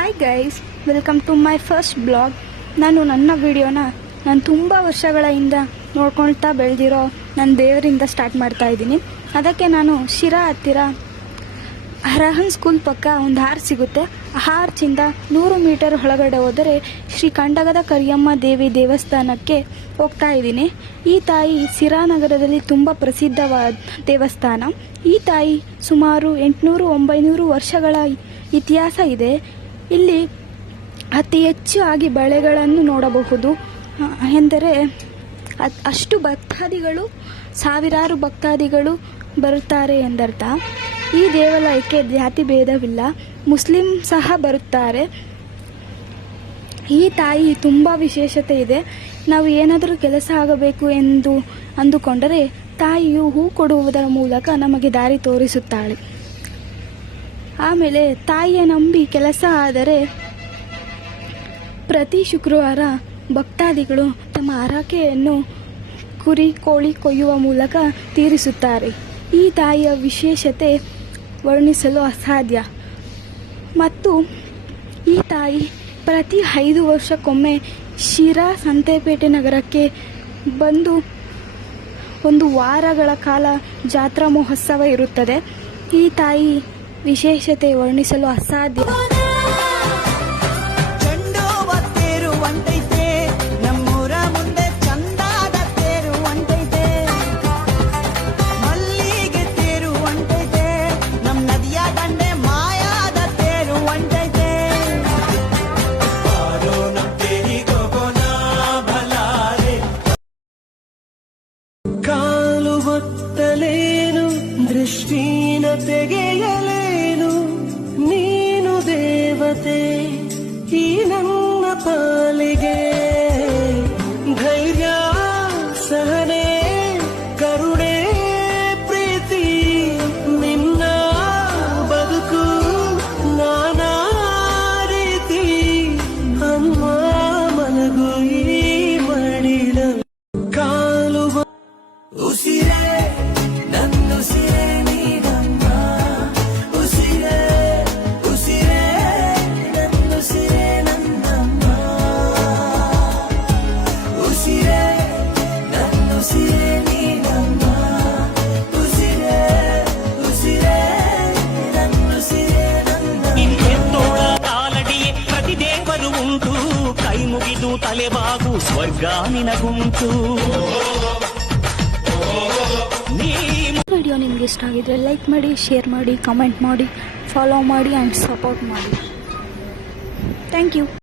Hi guys, welcome to my first blog. ನಾನು ನನ್ನ ವಿಡಿಯೋನ ತುಂಬ ವರ್ಷಗಳಿಂದ ನೋಡ್ಕೊಳ್ತಾ ಬೆಳೆದಿರೋ ನನ್ನ ದೇವರಿಂದ ಸ್ಟಾರ್ಟ್ ಮಾಡ್ತಾ ಇದ್ದೀನಿ. ಅದಕ್ಕೆ ನಾನು ಶಿರಾ ಹತ್ತಿರ ಅರಹನ್ ಸ್ಕೂಲ್ ಪಕ್ಕ ಒಂದು ಆರ್ಚ್ ಸಿಗುತ್ತೆ. ಆ ಆರ್ಚಿಂದ 100 ಮೀಟರ್ ಒಳಗಡೆ ಹೋದರೆ ಶ್ರೀ ಕಂಡಗದ ಕರಿಯಮ್ಮ ದೇವಿ ದೇವಸ್ಥಾನಕ್ಕೆ ಹೋಗ್ತಾ ಇದ್ದೀನಿ. ಈ ತಾಯಿ ಶಿರಾ ನಗರದಲ್ಲಿ ತುಂಬ ಪ್ರಸಿದ್ಧವಾದ ದೇವಸ್ಥಾನ. ಈ ತಾಯಿ ಸುಮಾರು 800-900 ವರ್ಷಗಳ ಇತಿಹಾಸ ಇದೆ. ಇಲ್ಲಿ ಅತಿ ಹೆಚ್ಚಾಗಿ ಬಳೆಗಳನ್ನು ನೋಡಬಹುದು. ಎಂದರೆ ಅಷ್ಟು ಭಕ್ತಾದಿಗಳು, ಸಾವಿರಾರು ಭಕ್ತಾದಿಗಳು ಬರುತ್ತಾರೆ ಎಂದರ್ಥ. ಈ ದೇವಾಲಯಕ್ಕೆ ಜಾತಿ ಭೇದವಿಲ್ಲ, ಮುಸ್ಲಿಂ ಸಹ ಬರುತ್ತಾರೆ. ಈ ತಾಯಿ ತುಂಬ ವಿಶೇಷತೆ ಇದೆ. ನಾವು ಏನಾದರೂ ಕೆಲಸ ಆಗಬೇಕು ಎಂದು ಅಂದುಕೊಂಡರೆ ತಾಯಿಯು ಹೂ ಕೊಡುವುದರ ಮೂಲಕ ನಮಗೆ ದಾರಿ ತೋರಿಸುತ್ತಾಳೆ. ಆಮೇಲೆ ತಾಯಿಯ ನಂಬಿ ಕೆಲಸ ಆದರೆ ಪ್ರತಿ ಶುಕ್ರವಾರ ಭಕ್ತಾದಿಗಳು ತಮ್ಮ ಹರಕೆಯನ್ನು ಕುರಿ ಕೋಳಿ ಕೊಯ್ಯುವ ಮೂಲಕ ತೀರಿಸುತ್ತಾರೆ. ಈ ತಾಯಿಯ ವಿಶೇಷತೆ ವರ್ಣಿಸಲು ಅಸಾಧ್ಯ. ಮತ್ತು ಈ ತಾಯಿ ಪ್ರತಿ 5 ವರ್ಷಕ್ಕೊಮ್ಮೆ ಶಿರಾ ಸಂತೆಪೇಟೆ ನಗರಕ್ಕೆ ಬಂದು 1 ವಾರಗಳ ಕಾಲ ಜಾತ್ರಾ ಮಹೋತ್ಸವ ಇರುತ್ತದೆ. ಈ ತಾಯಿ ವಿಶೇಷತೆ ವರ್ಣಿಸಲು ಅಸಾಧ್ಯ. ಕಾಲು ಹೊತ್ತಲೇನು ದೃಷ್ಟಿನ ತೆಗೆಯಲೇನು, ನೀನು ದೇವತೆ ಈ ನನ್ನ ಪಾಲಿಗೆ. ಧೈರ್ಯ, ಸಹನೆ, ಕರುಣೆ, ಪ್ರೀತಿ ನಿನ್ನ ಬದುಕು ನಾನಾ ರೀತಿ. ಅಮ್ಮ ಮಲಗು ಈ ಮಡಿಲ. ಕಾಲು ಉಸಿರೇ ನನ್ನುಸಿರೇ ನೀನಮ್ಮ, ಉಸಿರೇ ಉಸಿರೇ ನನ್ನುಸಿರೇ ನನ್ನಮ್ಮ, ಉಸಿರೇ ನನ್ನುಸಿರೇ ನೀನಮ್ಮ, ಉಸಿರೇ ಉಸಿರೇ ನನ್ನುಸಿರೇ ನನ್ನ. ಇನ್ನೆತ್ತೋಳ ಕಾಲಡಿಯೇ ಪ್ರತಿ ದೇವರು ಉಂಟು, ಕೈ ಮುಗಿದು ತಲೆಬಾಗು ಸ್ವರ್ಗ ನಿನಗುಂಟು. ವಿಡಿಯೋ ನಿಮ್ಗೆ ಇಷ್ಟ ಆಗಿದ್ರೆ ಲೈಕ್ ಮಾಡಿ, ಶೇರ್ ಮಾಡಿ, ಕಮೆಂಟ್ ಮಾಡಿ, ಫಾಲೋ ಮಾಡಿ ಆ್ಯಂಡ್ ಸಪೋರ್ಟ್ ಮಾಡಿ. Thank you.